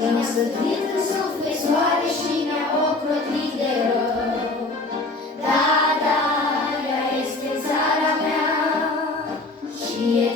Ne-a stăpânit în suflet soare și ne-a ocrotit de rău. Da, da, ea este țara mea și e